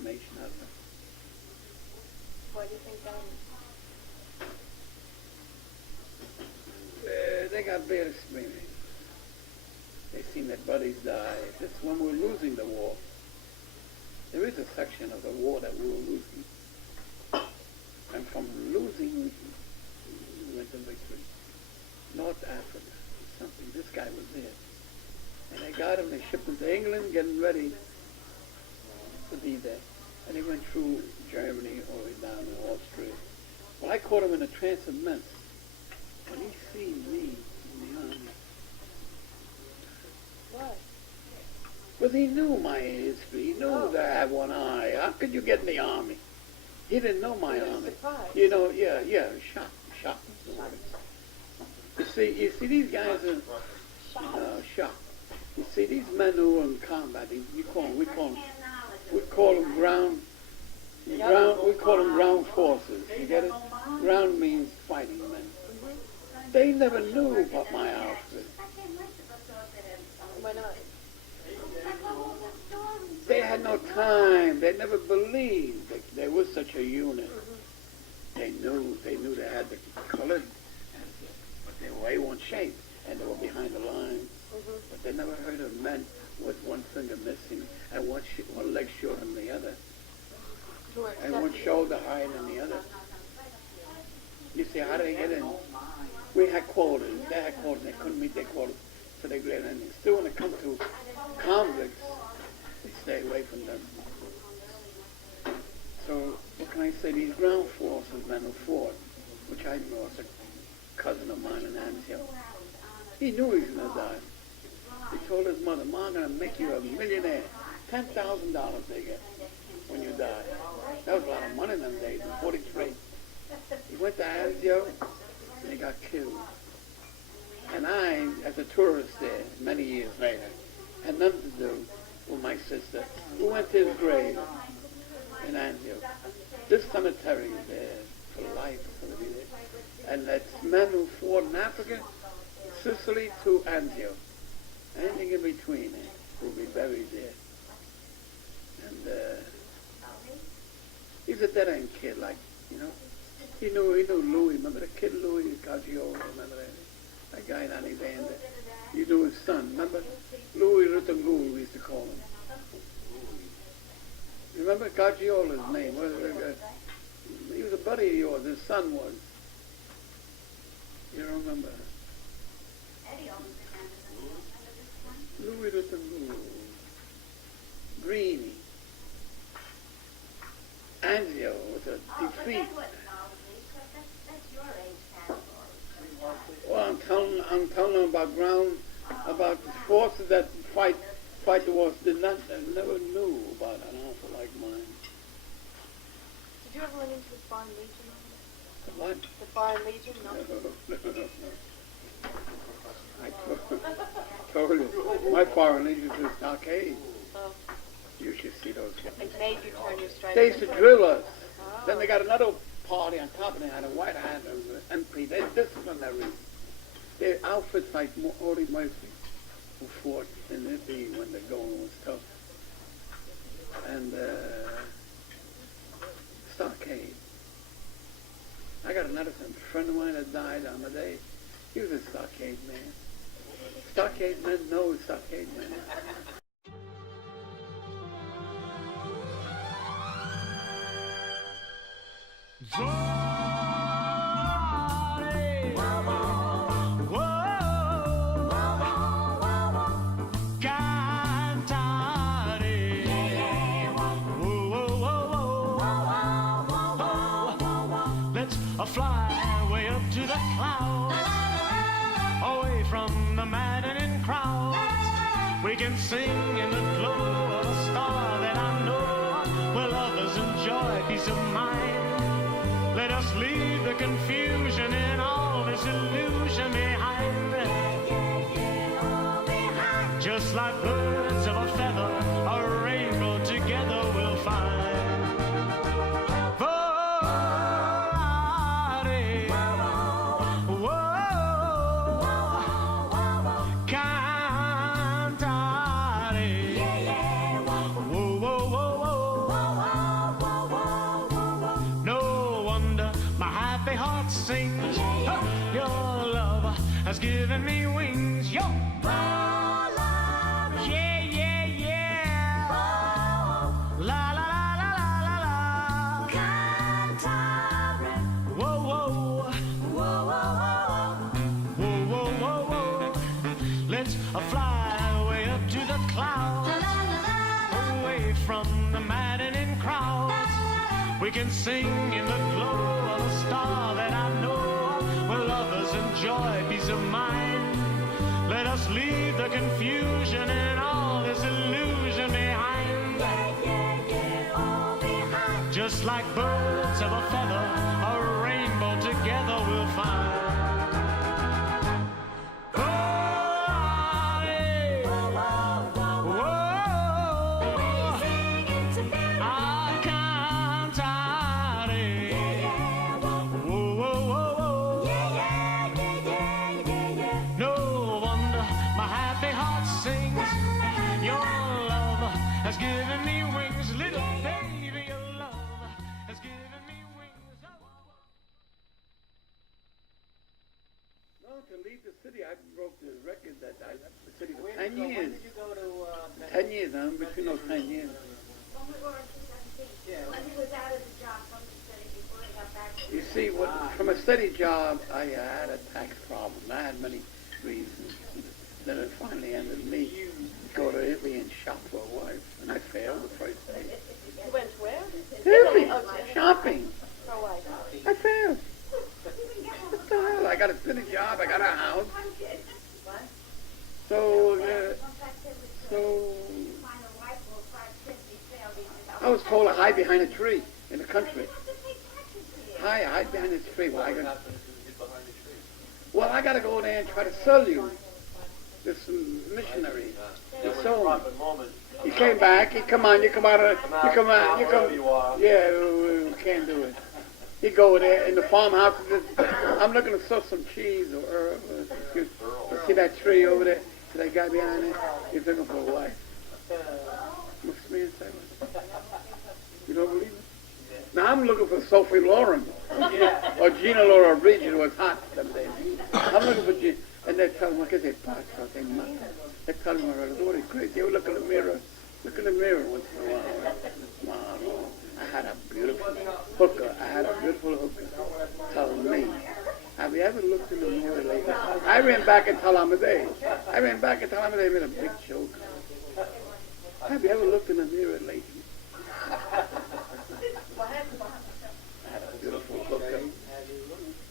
assassination of them. Why do you think that is? They got bad experience. They seen their buddies die. This when we're losing the war. There is a section of the war that we were losing. And from losing, we went to victory. North Africa, something. This guy was there. And they got him, they shipped him to England, getting ready to be there. And he went through Germany all the way down to Austria. Well, I caught him in a trance of mints. When he seen me in the army. Why? Because he knew my history. He knew that I had one eye. How could you get in the army? He didn't know my army. Surprised. You know, yeah, shocked. You see, these guys are shocked. You see, these men who are in combat, we call them ground forces. You get it? Ground means fighting men. They never knew about my outfit. Why not? They had no time. They never believed that there was such a unit. They knew they had the colored, but they were A1 shape, and they were behind the lines. But they never heard of men with one finger missing and one leg shorter than the other, and one shoulder higher than the other. You see, how did they get in? We had quotas. They had quotas. They couldn't meet their quotas, so they let in. Still, when it comes to convicts, they stay away from them. So, what can I say? These ground forces men who fought, which I know was a cousin of mine in Antioch, he knew he was going to die. He told his mother, "Mom, I'm going to make you a millionaire. $10,000 they get when you die." That was a lot of money in them days, in 43. He went to Antioch, and he got killed. And I, as a tourist there, many years later, had nothing to do with my sister, who went to his grave in Antioch. This cemetery is there for life. And that's men who fought in Africa, Sicily to Antioch. Anything in between will be buried there. And he's a dead-end kid, like, you know. He knew Louis. Remember the kid Louis Gaggiola? Remember that guy in Alexander? He knew his son. Remember Louis Rittengoul, we used to call him. Remember Gaggiola's name? He was a buddy of yours. His son was. You don't remember? Louis Rittengoul. Greeny. Angio was a defeat. Well, I'm telling them about the forces that fight the wars. Never knew about an outfit like mine. Did you ever run into the Foreign Legion? The what? The Foreign Legion? No. I told you, my Foreign Legion is stockade. Oh. You should see those guys. It made you turn your strike. They used to drill us. Oh. Then they got another party on top of it, had a white hat and MP. They disciplined that reason. Their outfits like Audie Murphy, who fought in Italy when the going was tough. And stockade. I got another friend of mine that died on the day. He was a stockade man. Stockade men know stockade men. Fly way up to the clouds, away from the maddening crowds. We can sing in the glow of a star that I know, where lovers enjoy peace of mind. Let us leave the confusion and all this illusion behind. Just like birds of a feather, a rainbow together we'll find. given me wings. Yo! Yeah, yeah, yeah. La, la, la, la, la, la, la. Whoa, whoa. Whoa, whoa, whoa, whoa. Let's fly way up to the clouds, away from the maddening crowds. We can sing in the glow of a star that I know, where lovers enjoy peace of mind. Let us leave the confusion and all this illusion behind. Just like birds of a feather, a rainbow together we'll find. Has given me wings, little baby, your love has given me wings. No, to leave the city, I broke the record that I left the city for 10 When years. did you go to 10 years, I'm between those 10 years. When we were in 2017. When he was out of the job from the city before he got back to You see, from a steady job, I had a tax problem. I had many reasons. Then it finally ended me go to Italy and shop for a wife, and I failed the first day. You went where? Italy, Oh, shopping. for a wife. I failed. What the hell? I got a steady job. I got a house. So I was told to hide behind a tree in the country. Hide behind this tree. Well, I got to go there and try to sell you this missionary. He sold me. He came back. He come on. You come out. You come. Yeah, we can't do it. You go there in the farmhouse. I'm looking to sell some cheese or herb. You see that tree over there? See that guy behind it? He's looking for a wife. Must be inside. You don't believe it? Now I'm looking for Sophie Loren or Gina Laura Bridget was hot some days. I'm looking for Gina, and they tell me, "Que se pasa?" They tell me, "What is crazy?" You look in the mirror. Look in the mirror once in a while. I had a beautiful hooker. Telling me, "Have you ever looked in the mirror lately?" I ran back and told Amadei. Made a big joke. Have you ever looked in the mirror lately? I had a beautiful hooker.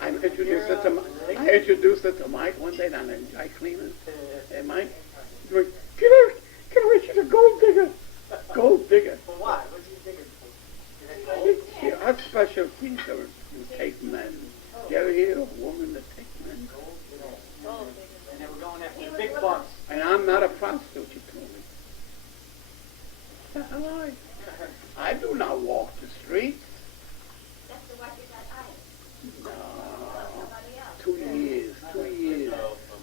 I introduced her to Mike one day down there in dry cleaning. And Mike, he's like, get her, she's a gold digger. Gold digger. For what? What's he digging for? Her specialty is to take men. You ever hear of a woman that takes men? And they were going after the big bucks. And I'm not a prostitute, she told me. That's a lie. I do not walk the streets. No. 2 years.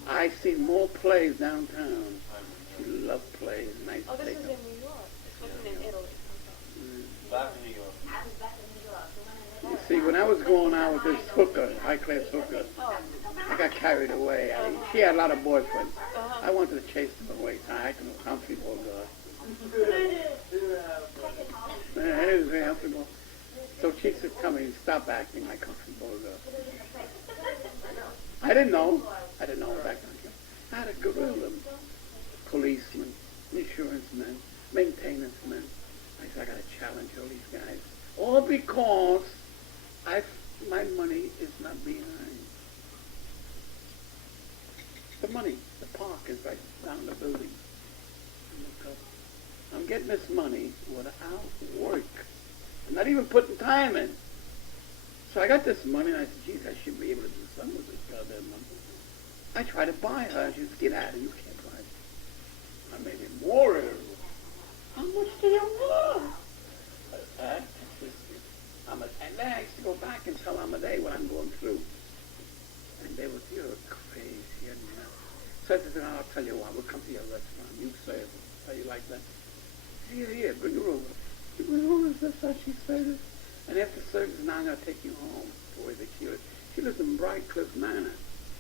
I seen more plays downtown. She loved plays. Nice Oh, this plays. was in New York. This wasn't in Italy. Back in New York. You see, when I was going out with this hooker, high-class hooker, I got carried away. She had a lot of boyfriends. I wanted to chase them away, so I acted a comfortable girl. It was very comfortable. So she said, "Come here, stop acting like comfortable girl." I didn't know back then. I had a gorilla, policeman, insurance men, maintenance men. I said, I got to challenge all these guys. All because my money is not behind. The money, the park is right down the building. I'm getting this money without work. I'm not even putting time in. So I got this money, and I said, geez, I should be able to do something with this goddamn money. I tried to buy her. She said, get out of here. You can't buy it. I made it more. How much do you want? And then I used to go back and tell Amadei what I'm going through. And they would, you're crazy. And, so I said, I'll tell you what, we'll come to your restaurant. You serve it. How you like that? Here, bring her over. She went, oh, is that how she said it? And after service, now I'm going to take you home. Boy, they cute. She lives in Bright Cliff Manor.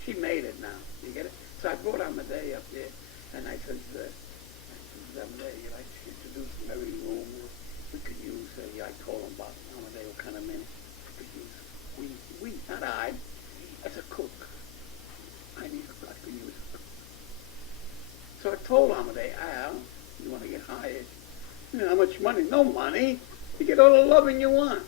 She made it now. You get it? So I brought Amadei up there, and I said, Amadei, you like to introduce Mary Room? We could use, I told him about Amadei, what kind of men we could use. We, not I, as a cook. I could use a cook. So I told Amadei, Al, you want to get hired? You know how much money? No money. You get all the loving you want.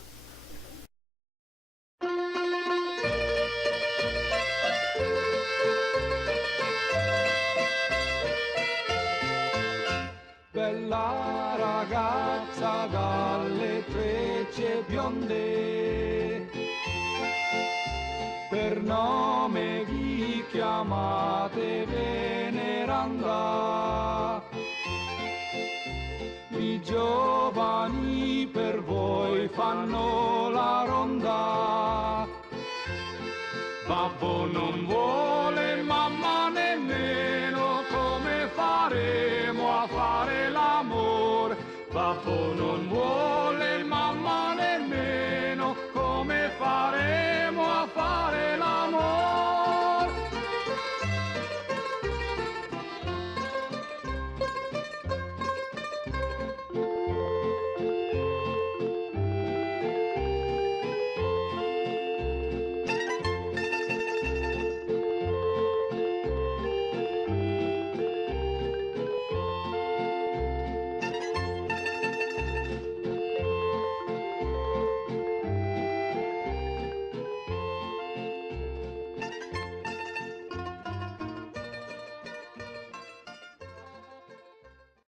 Bella ragazza dalle trecce bionde, per nome vi chiamate veneranda. I giovani per voi fanno la ronda. Babbo non vuole, mamma nemmeno, come faremo a fare l'amor? Babbo non vuole.